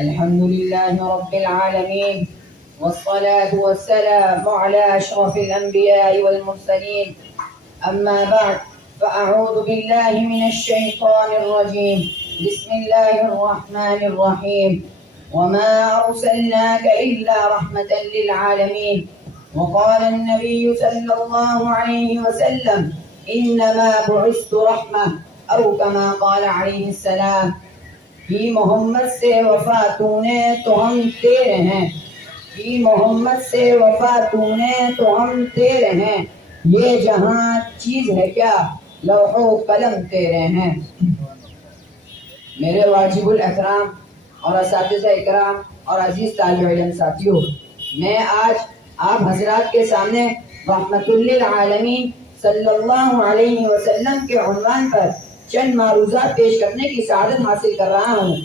الحمد لله رب العالمين، والصلاة والسلام على أشرف الأنبياء والمرسلين. أما بعد، فأعوذ بالله من الشيطان الرجيم. بسم الله الرحمن الرحيم. وما أرسلناك إلا رحمة للعالمين. وقال النبي صلى الله عليه وسلم: إنما بعثت رحمة، أو كما قال عليه السلام. کہ محمد سے وفا تو نے تو ہم تیرے ہیں، کہ محمد سے وفا تو نے تو ہم تیرے ہیں، یہ جہاں چیز ہے کیا لوح و قلم تیرے ہیں۔ میرے واجب الاحترام اور اساتذہ اکرام اور عزیز طالب علم ساتھیوں، میں آج آپ حضرات کے سامنے رحمت للعالمین صلی اللہ علیہ وسلم کے عنوان پر چند معروضات پیش کرنے کی سعادت حاصل کر رہا ہوں۔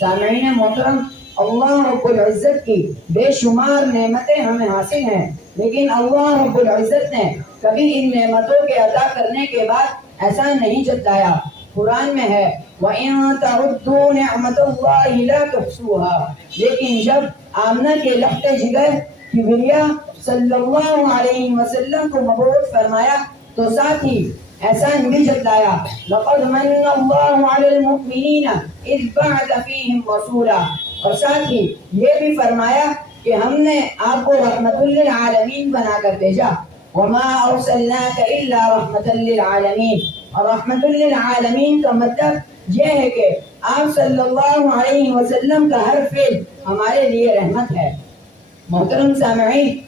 سامعین محترم، اللہ رب العزت کی بے شمار نعمتیں ہمیں حاصل ہیں، لیکن اللہ رب العزت نے کبھی ان نعمتوں کے عطا کرنے کے بعد ایسا نہیں جتلایا۔ قرآن میں ہے وَإِن تَعُدُّوا نِعْمَةَ اللَّهِ لَا تُحْصُوهَا، لیکن جب آمنہ کے لخت جگر کبریا صلی اللہ علیہ وسلم کو مبعوث فرمایا تو ساتھ ہی احسان بھی جتلایا۔ لَقَدْ مَنَّ اللَّهُ عَلَى الْمُؤْمِنِينَ إِذْ بَعَثَ فِيهِمْ رَسُولًا، اور ساتھ ہی یہ بھی فرمایا کہ ہم نے آپ کو رحمت للعالمین بنا کر بھیجا۔ وَمَا أَرْسَلْنَاكَ إِلَّا رَحْمَةً لِلْعَالَمِينَ، اور رحمت للعالمین کا مطلب یہ ہے کہ آپ صلی اللہ علیہ وسلم کا ہر فعل ہمارے لیے رحمت ہے۔ محترم سامعین،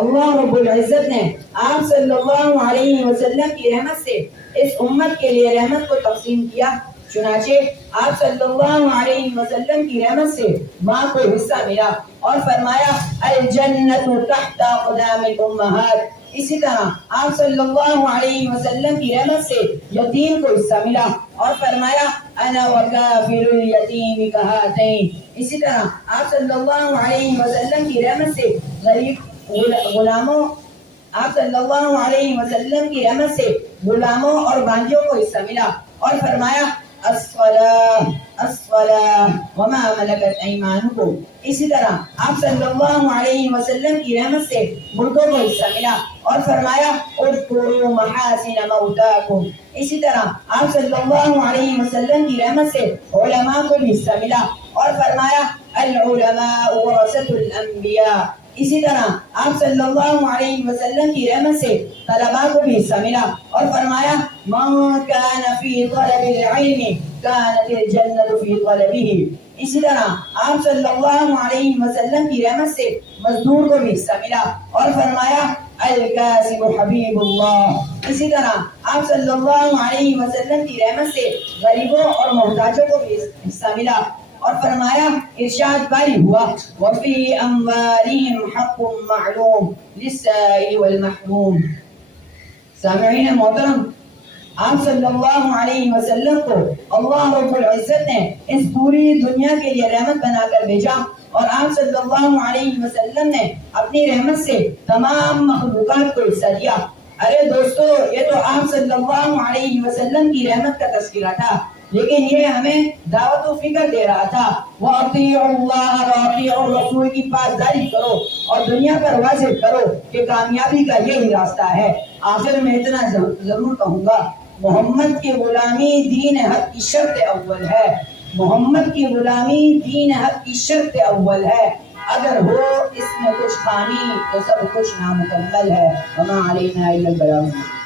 اللہ رب العزت نے آپ صلی اللہ علیہ وسلم کی رحمت سے اس امت کے لیے رحمت کو تقسیم کیا۔ چنانچہ آپ صلی اللہ علیہ وسلم کی رحمت سے ماں کو حصہ ملا اور فرمایا الجنت تحت اقدام الامہات۔ اسی طرح آپ صلی اللہ علیہ وسلم کی رحمت سے یتیم کو حصہ ملا اور فرمایا انا وکافل الیتیم کہاتین۔ اسی طرح آپ صلی اللہ علیہ وسلم کی رحمت سے غلاموں آپ صلی اللہ علیہ وسلم کی رحمت سے غلاموں اور بانجوں کو حصہ ملا اور فرمایا الصلاة وما ملکت ایمانکم۔ اسی طرح آپ صلی اللہ علیہ وسلم کی رحمت سے مردوں کو حصہ ملا اور فرمایا اذکروا محاسن موتاکم۔ اسی طرح آپ صلی اللہ علیہ وسلم کی رحمت سے علماء کو بھی حصہ ملا اور فرمایا العلماء ورثۃ الانبیاء۔ اسی طرح آپ صلی اللہ علیہ وسلم کی رحمت سے طلباء کو بھی حصہ ملا اور فرمایا من کان فی طلب العلم کانت الجنت فی طلبہ۔ اسی طرح آپ صلی اللہ علیہ وسلم کی رحمت سے مزدور کو بھی حصہ ملا اور فرمایا الکاسب حبیب اللہ۔ اسی طرح آپ صلی اللہ علیہ وسلم کی رحمت سے غریبوں اور محتاجوں کو بھی حصہ ملا اور فرمایا ارشاد باری ہوا وفی اموالہم حق معلوم للسائل والمحروم۔ سامعین محترم، آپ صلی اللہ علیہ وسلم کو اللہ رب العزت نے اس پوری دنیا کے لیے رحمت بنا کر بھیجا اور آپ صلی اللہ علیہ وسلم نے اپنی رحمت سے تمام مخلوقات کو حصہ دیا۔ ارے دوستو، یہ تو آپ صلی اللہ علیہ وسلم کی رحمت کا تذکرہ تھا، لیکن یہ ہمیں دعوت و فکر دے رہا تھا وَأَطِيعُوا اللَّهَ وَأَطِيعُوا الرَّسُولَ کی پاسداری کرو اور دنیا پر واضح کرو کہ کامیابی کا یہی راستہ ہے۔ آخر میں اتنا ضرور کہوں گا، محمد کی غلامی دین حق کی شرط اول ہے۔ محمد کی غلامی دین حق کی شرط اول ہے، اگر ہو اس میں کچھ خامی تو سب کچھ نامکمل ہے۔ وَمَا عَلَيْنَا إِلَّا الْبَلَاغُ۔